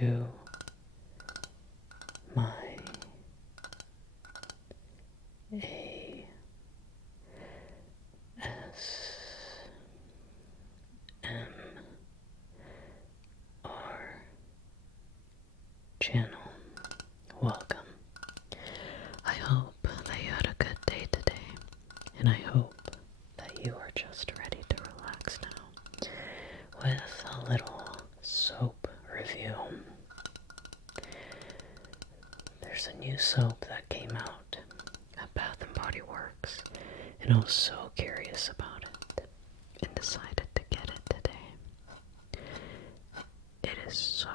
to my ASMR channel. Welcome. I hope that you had a good day today, and I hope that you are just ready to relax now with a little soap review. There's a new soap that came out at Bath & Body Works, and I was so curious about it and decided to get it today. It is so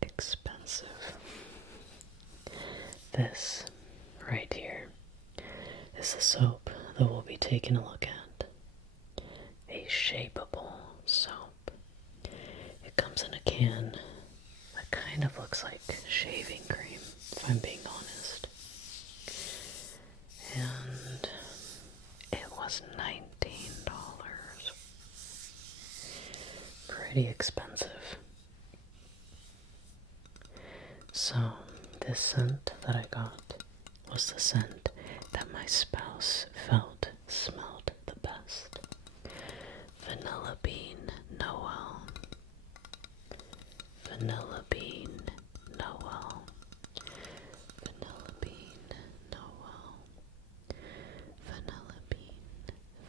expensive. This right here is the soap that we'll be taking a look at. A Shapeable soap. It comes in a can that kind of looks like shaving cream, if I'm being honest. And it was $19. Pretty expensive. So, this scent that I got was the scent that my spouse felt smelled the best. Vanilla Bean Noel. Vanilla Bean Noel. Vanilla Bean Noel. Vanilla Bean.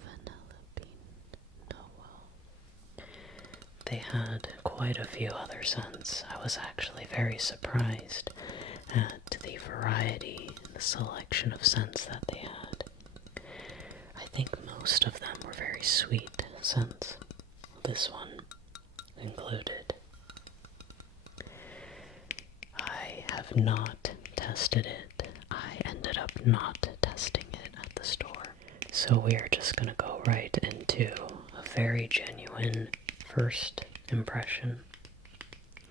Vanilla Bean Noel. They had quite a few other scents. I was actually very surprised at the variety, the selection of scents that they had. I think most of them were very sweet scents. This one included. I have not tested it. I ended up not testing it at the store. So we are just gonna go right into a very genuine first impression.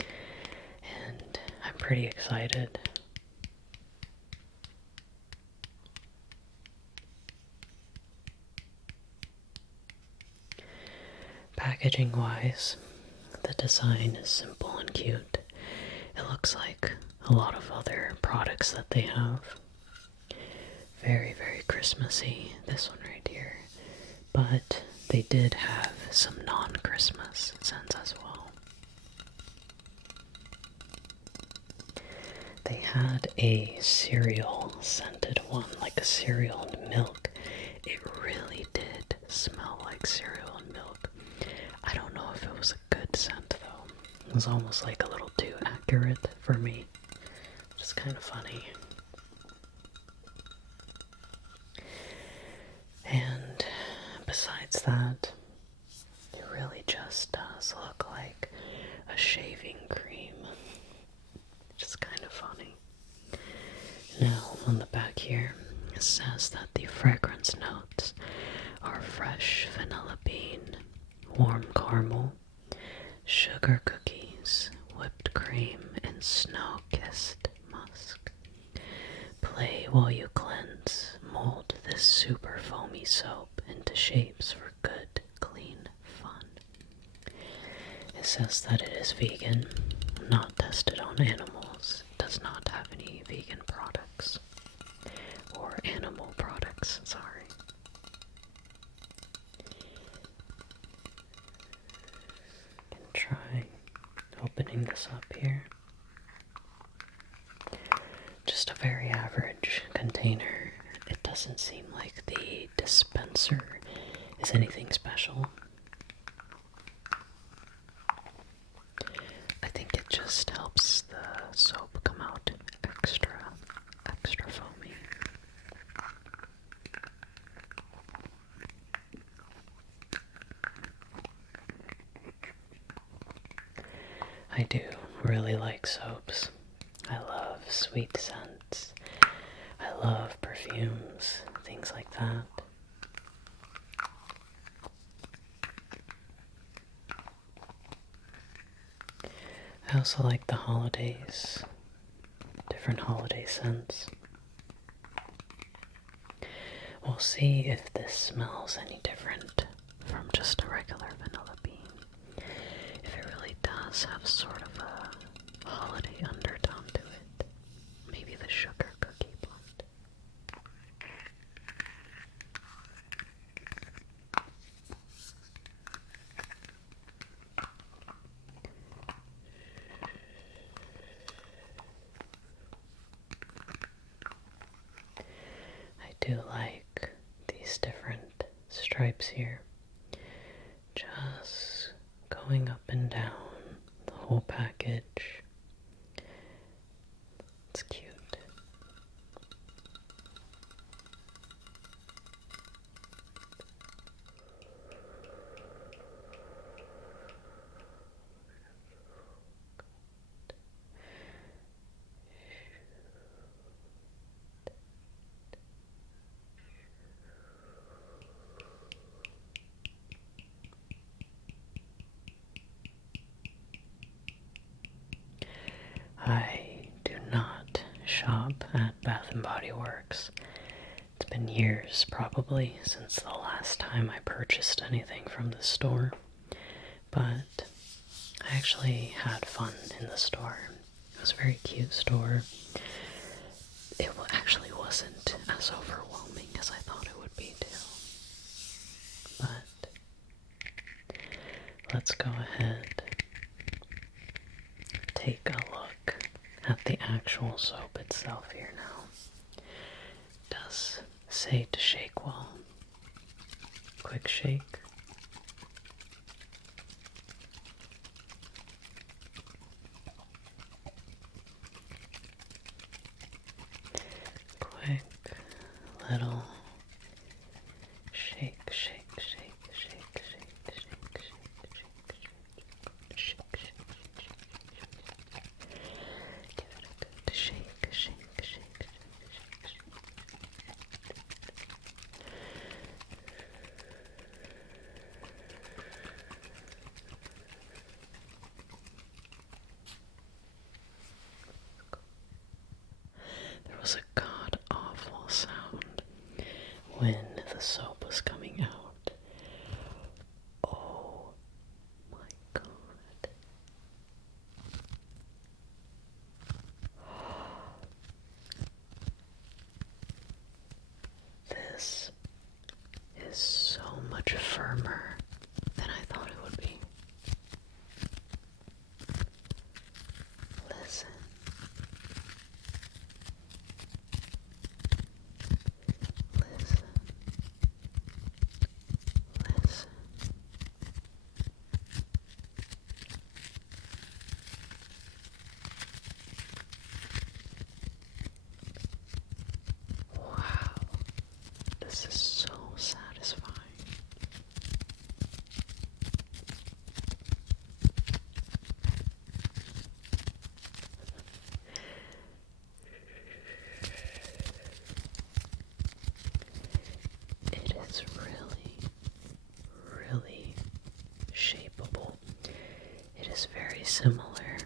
And I'm pretty excited. Packaging wise, the design is simple and cute. It looks like a lot of other products that they have. Very, very Christmassy, this one right here. But they did have some non-Christmas scents as well. They had a cereal scented one, like a cereal and milk. It really did smell like cereal and milk. I don't know if it was a good scent though. It was almost like a little too accurate for me. Just kind of funny. And besides that, it really just does look like a shaving cream. Just kind of funny. Now, on the back here, it says that the fragrance notes are fresh vanilla bean, warm caramel, sugar cookies, whipped cream, and snow-kissed musk. Play while you cleanse. Mold this super foamy soap into shapes for good, clean fun. It says that it is vegan, not tested on animals, does not have any vegan products. Or animal products, sorry. I can try opening this up here. Just a very average container. It doesn't seem like the dispenser is anything special. I think it just helps the soap come out extra foamy. I do really like soaps. I love sweet scents. I love perfumes, things like that. I also like the holidays, different holiday scents. We'll see if this smells any different from just a regular vanilla bean. If it really does have sort of a holiday undertone to it, maybe the sugar cookie blend. I do like these different stripes here, just going up and down the whole package. It's cute. I do not shop at Bath and Body Works. It's been years, probably, since the last time I purchased anything from the store. But I actually had fun in the store. It was a very cute store. It actually wasn't as overwhelming as I thought it would be, too. But let's go ahead, take a look at the actual soap itself here now. It does say to shake well. Quick shake. Quick little shake, shake, shake, shake, shake, shake, shake, shake, shake, shake. Give it a good shake, shake, shake, shake, shake. There was a god-awful sound when the soap was coming out. Oh my god. This is so much firmer than I thought it would be. Listen. Listen. Listen. Wow. This is so satisfying. It is really, really shapeable. It is very similar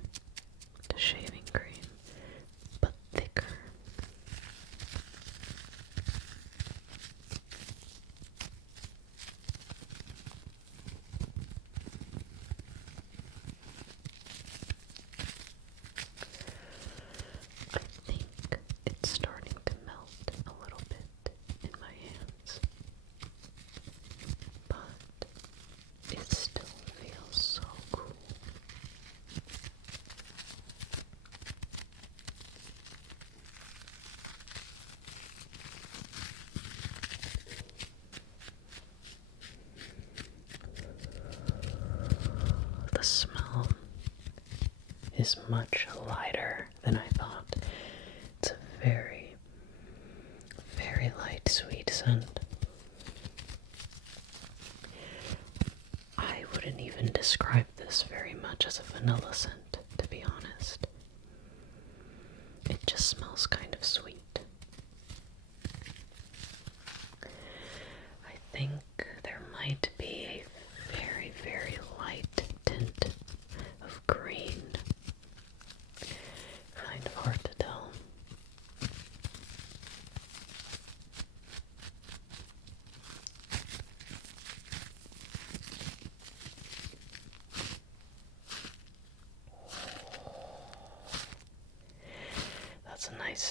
to shaving cream, but thicker. I think it's starting to melt a little bit in my hands, but it still feels so cool. The smell is much lighter than I thought. It's a very, very light, sweet scent. I wouldn't even describe this very much as a vanilla scent, to be honest. It just smells kind of sweet. I think there might be a very, very light tint of green. Kind of hard to tell.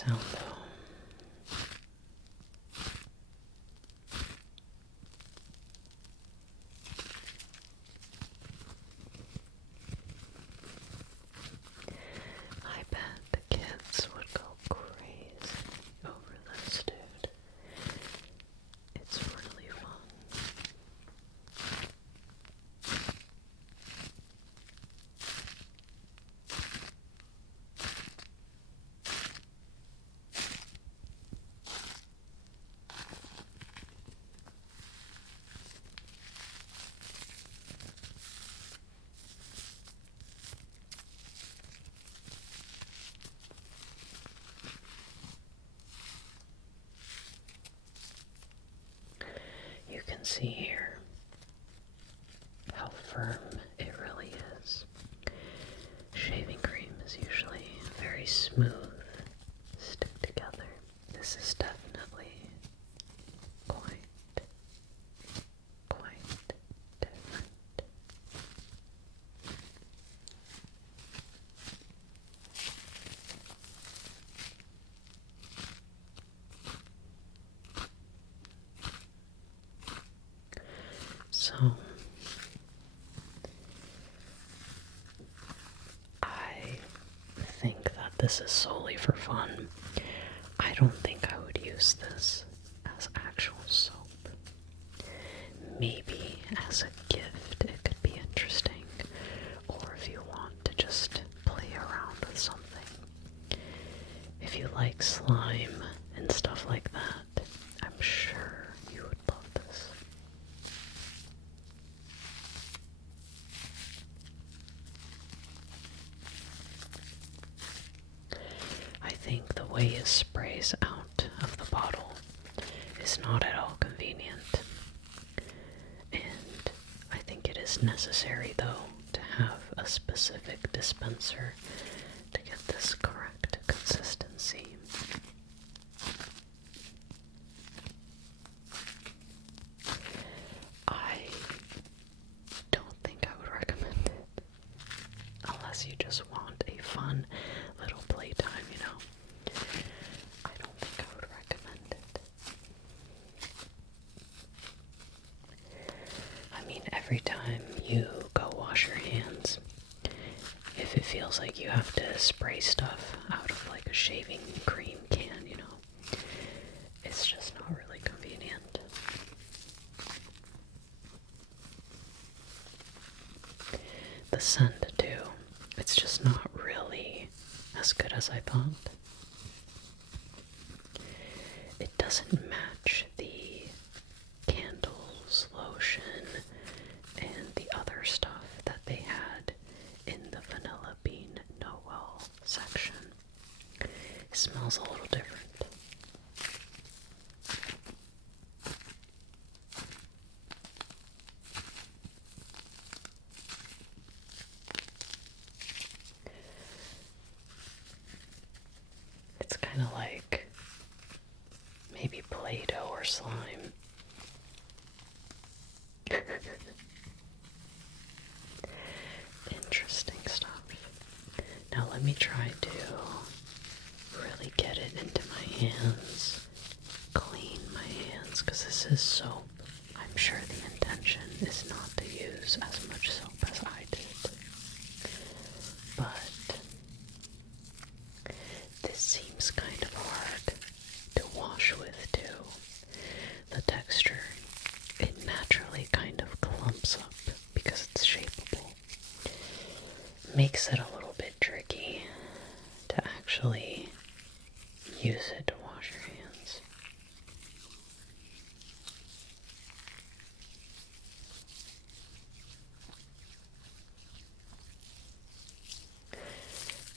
sound though. I bet the kids would go crazy over this, dude. It's really fun. You can see here how firm it really is. Shaving cream is usually very smooth, stick together. This is definitely quite different. So, I think that this is solely for fun. I don't think I would use this as actual soap. Maybe as a gift it could be interesting, or if you want to just play around with something. If you like slime and stuff like that, I'm sure you would love this. I think the way it sprays out of the bottle is not at all convenient. And I think it is necessary, though, to have a specific dispenser to get this correct consistency. I don't think I would recommend it unless you just want a fun little playtime, you know. I don't think I would recommend it. I mean, every time you go wash your hands, if it feels like you have to spray stuff out of like a shaving cream can, you know, it's just not really convenient. The scent too, it's just not really as good as I thought. It doesn't match the candles, lotion, and the other stuff that they had in the Vanilla Bean Noel section. It smells a little different. It's kind of like maybe Play-Doh or slime. Interesting stuff. Now let me try to really get it into my hands, clean my hands, because this is soap. I'm sure the intention is not to use as much soap as I did, but this seems kind of hard to wash with too. The texture, it naturally kind of clumps up because it's shapeable. Makes it a little bit tricky to actually use it to wash your hands.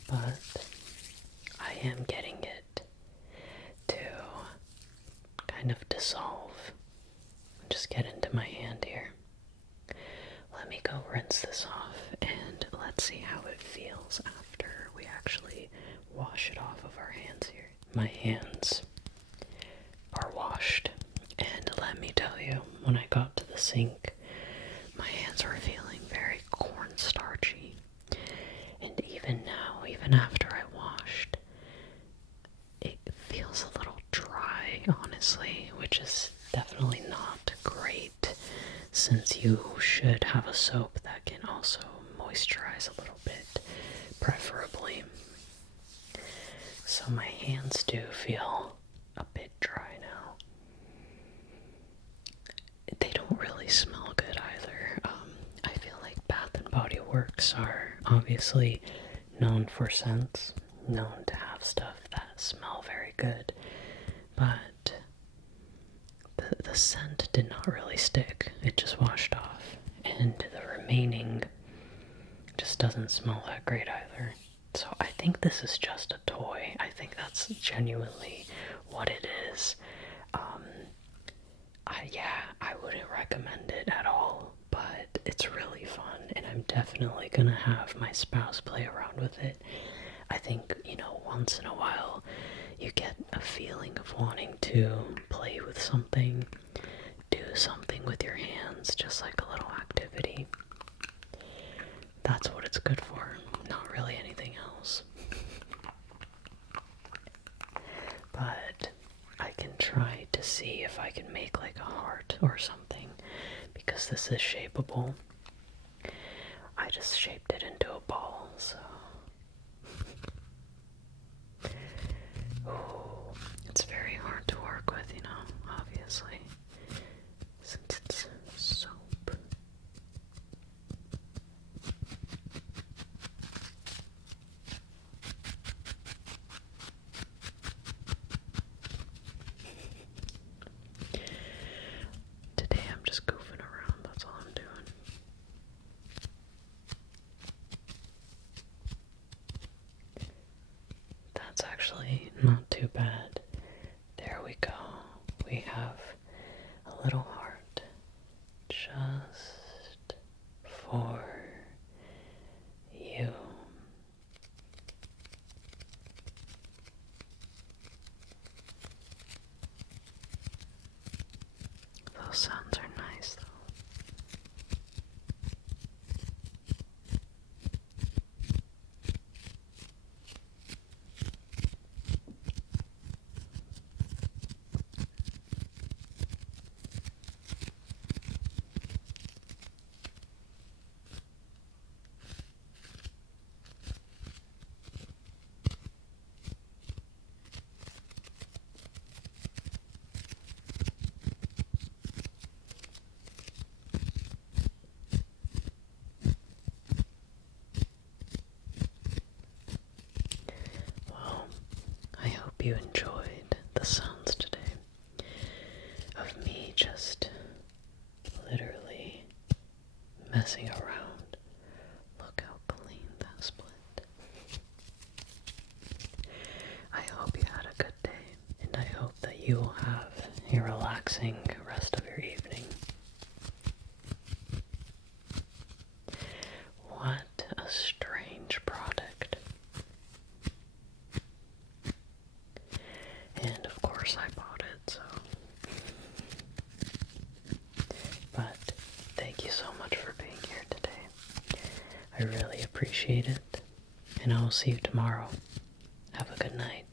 But I am getting it to kind of dissolve and just get into my hand here. Let me go rinse this off and let's see how it feels after we actually wash it off of our hands here. My hands are washed, and let me tell you, when I got to the sink, my hands were feeling very cornstarchy. And even now, even after I washed, it which is definitely not great since you should have a soap that can also moisturize a little bit, preferably. So my hands do feel a bit dry now. They don't really smell good either. I feel like Bath and Body Works are obviously known for scents, known to have stuff that smell very good, but the scent did not really stick. It just washed off, and the remaining just doesn't smell that great either. So I think this is just a toy. I think that's genuinely what it is. I wouldn't recommend it at all, but it's really fun, and I'm definitely gonna have my spouse play around with it. I think, once in a while you get a feeling of wanting to play with something, do something with your hands, just like a little activity. That's what it's good for, not really anything else. But I can try to see if I can make like a heart or something, because this is shapeable. I just shaped it into a ball, so. Ooh, it's very hard to work with, obviously, since it's soap. Today I'm just goofing around, that's all I'm doing. That's actually not too bad. There we go. We have a little heart just for you. Those sounds are nice though. I hope you enjoyed the sounds today of me just literally messing around. Look how clean that split. I hope you had a good day, and I hope that you will have a relaxing rest of your evening. What a strange product. And of course I bought it, so. But thank you so much for being here today. I really appreciate it. And I will see you tomorrow. Have a good night.